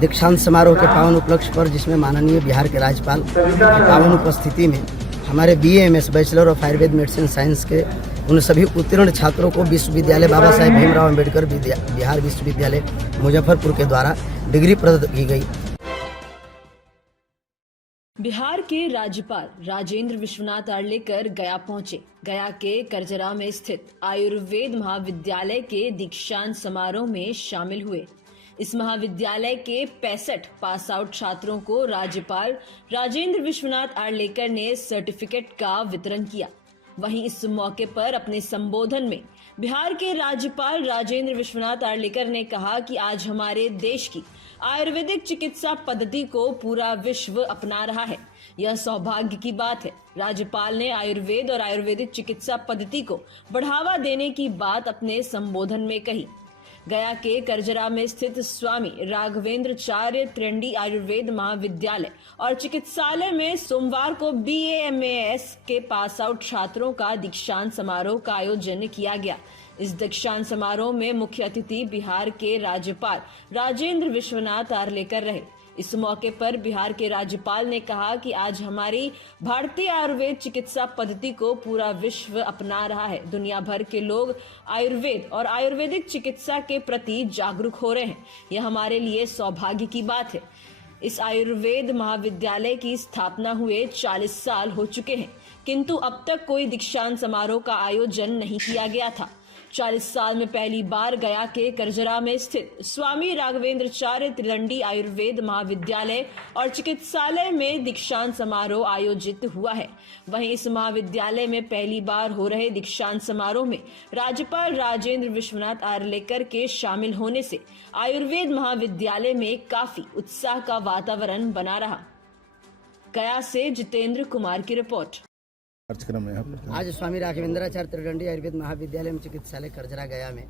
दीक्षांत समारोह के पावन उपलक्ष्य पर, जिसमें माननीय बिहार के राज्यपाल की पावन उपस्थिति में हमारे BAMS bachelor of Ayurveda medicine science के उन सभी उत्तीर्ण छात्रों को विश्वविद्यालय बाबा साहेब भीमराव अम्बेडकर बिहार विश्वविद्यालय मुजफ्फरपुर के द्वारा डिग्री प्रदान की गई। बिहार के राज्यपाल राजेंद्र विश्वनाथ आर्लेकर गया पहुंचे। गया के करजरा में स्थित आयुर्वेद महाविद्यालय के दीक्षांत समारोह में शामिल हुए। इस महाविद्यालय के 65 पास आउट छात्रों को राज्यपाल राजेंद्र विश्वनाथ आर्लेकर ने सर्टिफिकेट का वितरण किया। वहीं इस मौके पर अपने संबोधन में बिहार के राज्यपाल राजेंद्र विश्वनाथ आर्लेकर ने कहा कि आज हमारे देश की आयुर्वेदिक चिकित्सा पद्धति को पूरा विश्व अपना रहा है। यह सौभाग्य की बात है। राज्यपाल ने आयुर्वेद और आयुर्वेदिक चिकित्सा पद्धति को बढ़ावा देने की बात अपने संबोधन में कही। गया के करजरा में स्थित स्वामी राघवेंद्राचार्य त्रिवेंडी आयुर्वेद महाविद्यालय और चिकित्सालय में सोमवार को BAMS के पास आउट छात्रों का दीक्षांत समारोह का आयोजन किया गया। इस दीक्षांत समारोह में मुख्य अतिथि बिहार के राज्यपाल राजेंद्र विश्वनाथ आर्लेकर रहे। इस मौके पर बिहार के राज्यपाल ने कहा कि आज हमारी भारतीय आयुर्वेद चिकित्सा पद्धति को पूरा विश्व अपना रहा है। दुनिया भर के लोग आयुर्वेद और आयुर्वेदिक चिकित्सा के प्रति जागरूक हो रहे हैं। यह हमारे लिए सौभाग्य की बात है। इस आयुर्वेद महाविद्यालय की स्थापना हुए 40 साल हो चुके हैं, किंतु अब तक कोई दीक्षांत समारोह का आयोजन नहीं किया गया था। 40 साल में पहली बार गया के करजरा में स्थित स्वामी राघवेंद्राचार्य त्रिवेंडी आयुर्वेद महाविद्यालय और चिकित्सालय में दीक्षांत समारोह आयोजित हुआ है। वहीं इस महाविद्यालय में पहली बार हो रहे दीक्षांत समारोह में राज्यपाल राजेंद्र विश्वनाथ आर्लेकर के शामिल होने से आयुर्वेद महाविद्यालय में काफी उत्साह का वातावरण बना रहा। गया से जितेंद्र कुमार की रिपोर्ट। आज स्वामी राघवेंद्राचार्य त्रिवेंडी आयुर्वेद महाविद्यालय में चिकित्सालय करजरा गया में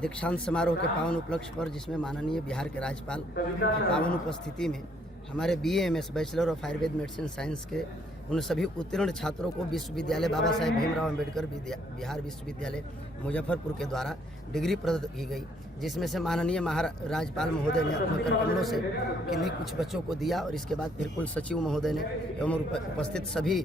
दीक्षांत समारोह के पावन उपलक्ष्य पर, जिसमें माननीय बिहार के राज्यपाल की पावन उपस्थिति में हमारे BAMS bachelor of Ayurveda medicine science के उन सभी उत्तीर्ण छात्रों को विश्वविद्यालय बाबा साहेब भीमराव अम्बेडकर बिहार विश्वविद्यालय मुजफ्फरपुर के द्वारा डिग्री प्रदान की गई, जिसमें से माननीय राज्यपाल महोदय ने अपने करकमलों से किन्हीं कुछ बच्चों को दिया और इसके बाद फिर कुल सचिव महोदय ने एवं उपस्थित सभी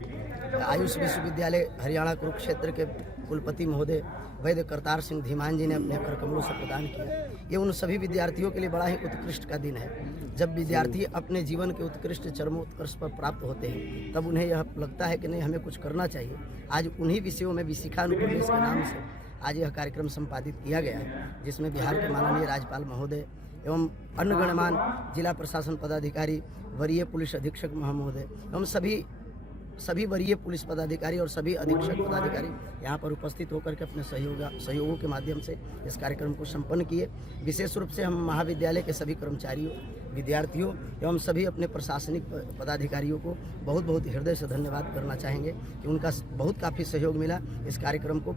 आयुष विश्वविद्यालय हरियाणा कुरुक्षेत्र के कुलपति महोदय वैद्य करतार सिंह धीमान जी ने अपने करकमलों से प्रदान किया। ये उन सभी विद्यार्थियों के लिए बड़ा ही उत्कृष्ट का दिन है। जब विद्यार्थी अपने जीवन के उत्कृष्ट चरमोत्कर्ष पर प्राप्त होते हैं, तब उन्हें यह लगता है कि नहीं, हमें कुछ करना चाहिए। आज उन्हीं विषयों में विशिखानुप्रवेश के नाम से आज यह कार्यक्रम संपादित किया गया है, जिसमें बिहार के माननीय राज्यपाल महोदय एवं अन्य गणमान्य जिला प्रशासन पदाधिकारी, वरीय पुलिस अधीक्षक महोदय एवं सभी वरीय पुलिस पदाधिकारी और सभी अधीक्षक पदाधिकारी यहाँ पर उपस्थित होकर के अपने सहयोगों के माध्यम से इस कार्यक्रम को संपन्न किए। विशेष रूप से हम महाविद्यालय के सभी कर्मचारियों, विद्यार्थियों एवं सभी अपने प्रशासनिक पदाधिकारियों को बहुत बहुत हृदय से धन्यवाद करना चाहेंगे कि उनका काफ़ी सहयोग मिला इस कार्यक्रम को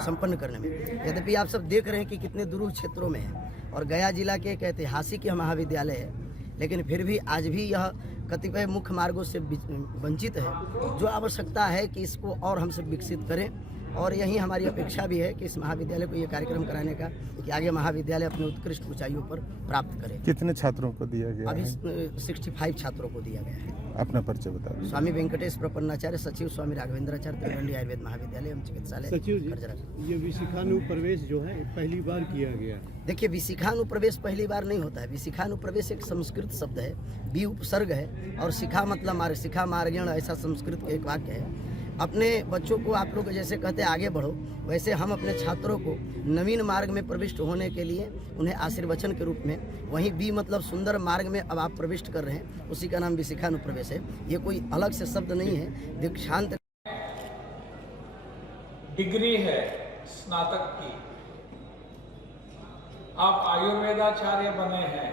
संपन्न करने में। यद्यपि आप सब देख रहे हैं कि कितने दूर क्षेत्रों में है और गया जिला के एक ऐतिहासिक महाविद्यालय है, लेकिन फिर भी आज भी यह कतिपय मुख्य मार्गों से वंचित है। जो आवश्यकता है कि इसको और हमसे विकसित करें और यही हमारी अपेक्षा भी है कि इस महाविद्यालय को ये कार्यक्रम कराने का कि आगे महाविद्यालय अपने उत्कृष्ट ऊंचाइयों पर प्राप्त करे। कितने छात्रों को दिया गया? अभी 65 छात्रों को दिया गया है। अपना परिचय बता दीजिए। स्वामी वेंकटेश प्रपन्नाचार्य, सचिव स्वामी राघवेंद्राचार्य त्रिवेंडी आयुर्वेद महाविद्यालय एवं चिकित्सालय। सचिव जी, ये विशिखानुप्रवेश जो है पहली बार किया गया। देखिए, विशिखानुप्रवेश पहली बार नहीं होता है। विशिखानुप्रवेश एक संस्कृत शब्द है, बी उपसर्ग है और शिखा मतलब मार्ग, शिखा मार्गेण, ऐसा संस्कृत का एक वाक्य है। अपने बच्चों को आप लोग जैसे कहते हैं आगे बढ़ो, वैसे हम अपने छात्रों को नवीन मार्ग में प्रविष्ट होने के लिए उन्हें आशीर्वचन के रूप में, वहीं बी मतलब सुंदर मार्ग में अब आप प्रविष्ट कर रहे हैं, उसी का नाम विशिखानुप्रवेश है। ये कोई अलग से शब्द नहीं है। दीक्षांत डिग्री है स्नातक की, आप आयुर्वेदाचार्य बने हैं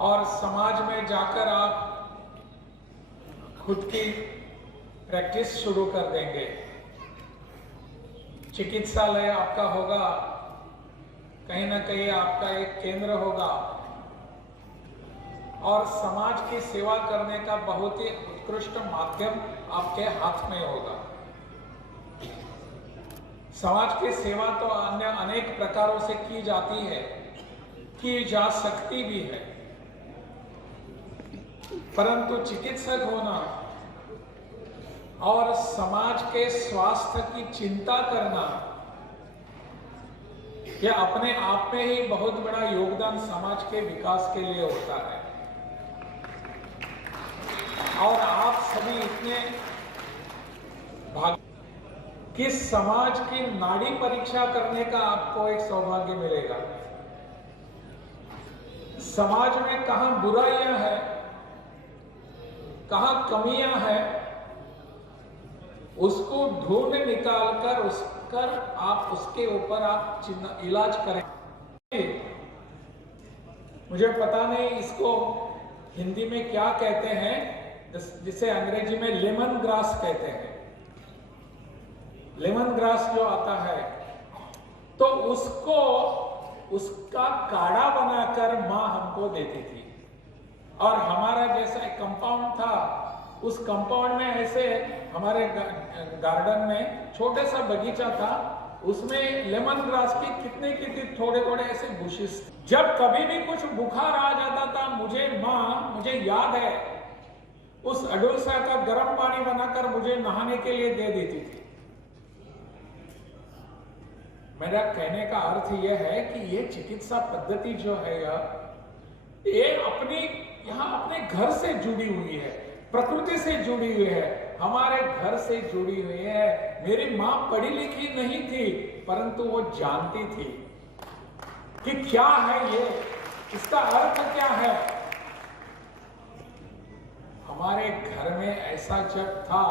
और समाज में जाकर आप खुद की प्रैक्टिस शुरू कर देंगे। चिकित्सालय आपका होगा, कहीं ना कहीं आपका एक केंद्र होगा और समाज की सेवा करने का बहुत ही उत्कृष्ट माध्यम आपके हाथ में होगा। समाज की सेवा तो अन्य अनेक प्रकारों से की जाती है, की जा सकती भी है, परंतु चिकित्सक होना और समाज के स्वास्थ्य की चिंता करना यह अपने आप में ही बहुत बड़ा योगदान समाज के विकास के लिए होता है। और आप सभी इतने कि समाज की नाड़ी परीक्षा करने का आपको एक सौभाग्य मिलेगा। समाज में कहां बुराइयां हैं, कहां कमियां हैं, उसको ढूंढ निकालकर आप उसके ऊपर आप इलाज करें। मुझे पता नहीं इसको हिंदी में क्या कहते हैं, जिसे अंग्रेजी में लेमन ग्रास कहते हैं। लेमन ग्रास जो आता है तो उसका काढ़ा बनाकर मां हमको देती थी। और हमारा जैसा एक कंपाउंड था, उस कंपाउंड में ऐसे हमारे गार्डन में छोटे सा बगीचा था, उसमें लेमन ग्रास की कितने थोड़े थोड़े ऐसे बुशेस। जब कभी भी कुछ बुखार आ जाता था, मुझे याद है उस अडुलसा का गर्म पानी बनाकर मुझे नहाने के लिए दे देती थी। मेरा कहने का अर्थ यह है कि ये चिकित्सा पद्धति जो है ये अपने घर से जुड़ी हुई है, प्रकृति से जुड़ी हुई है, हमारे घर से जुड़ी हुई है। मेरी मां पढ़ी लिखी नहीं थी, परंतु वो जानती थी कि क्या है ये, इसका अर्थ क्या है। हमारे घर में ऐसा जब था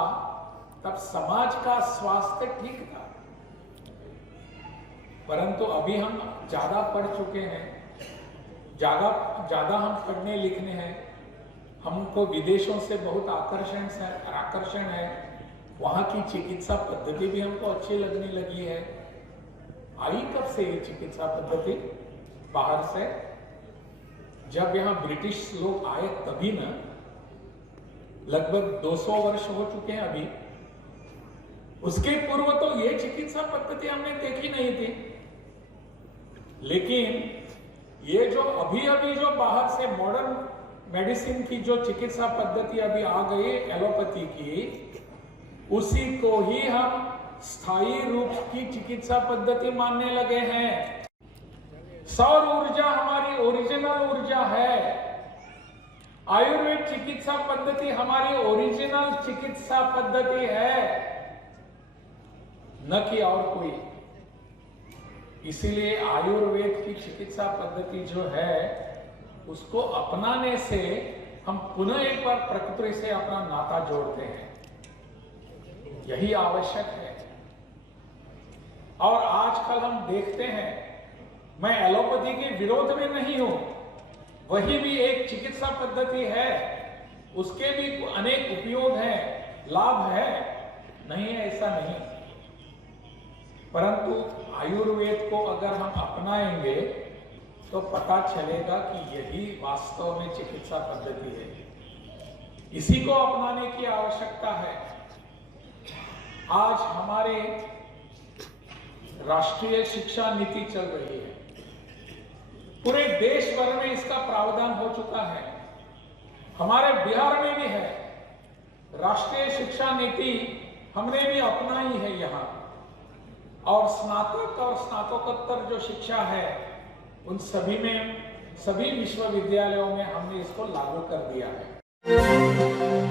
तब समाज का स्वास्थ्य ठीक था, परंतु अभी हम ज्यादा पढ़ चुके हैं, ज्यादा हम पढ़ने लिखने हैं, हमको विदेशों से बहुत आकर्षण है, वहां की चिकित्सा पद्धति भी हमको अच्छी लगने लगी है। आई कब से ये चिकित्सा पद्धति बाहर से? जब यहाँ ब्रिटिश लोग आए तभी ना, लगभग 200 वर्ष हो चुके हैं अभी। उसके पूर्व तो ये चिकित्सा पद्धति हमने देखी नहीं थी। लेकिन ये जो अभी जो बाहर से मॉडर्न मेडिसिन की जो चिकित्सा पद्धति अभी आ गई एलोपैथी की, उसी को ही हम स्थायी रूप की चिकित्सा पद्धति मानने लगे हैं। सौर ऊर्जा हमारी ओरिजिनल ऊर्जा है। आयुर्वेद चिकित्सा पद्धति हमारी ओरिजिनल चिकित्सा पद्धति है, न कि और कोई। इसीलिए आयुर्वेद की चिकित्सा पद्धति जो है उसको अपनाने से हम पुनः एक बार प्रकृति से अपना नाता जोड़ते हैं, यही आवश्यक है। और आजकल हम देखते हैं, मैं एलोपैथी के विरोध में नहीं हूं, वही भी एक चिकित्सा पद्धति है, उसके भी अनेक उपयोग हैं, लाभ है, नहीं है ऐसा नहीं। परंतु आयुर्वेद को अगर हम अपनाएंगे तो पता चलेगा कि यही वास्तव में चिकित्सा पद्धति है। इसी को अपनाने की आवश्यकता है। आज हमारे राष्ट्रीय शिक्षा नीति चल रही है, पूरे देश भर में इसका प्रावधान हो चुका है, हमारे बिहार में भी है। राष्ट्रीय शिक्षा नीति हमने भी अपनाई है यहाँ, और स्नातक और स्नातकोत्तर जो शिक्षा है उन सभी विश्वविद्यालयों में हमने इसको लागू कर दिया है।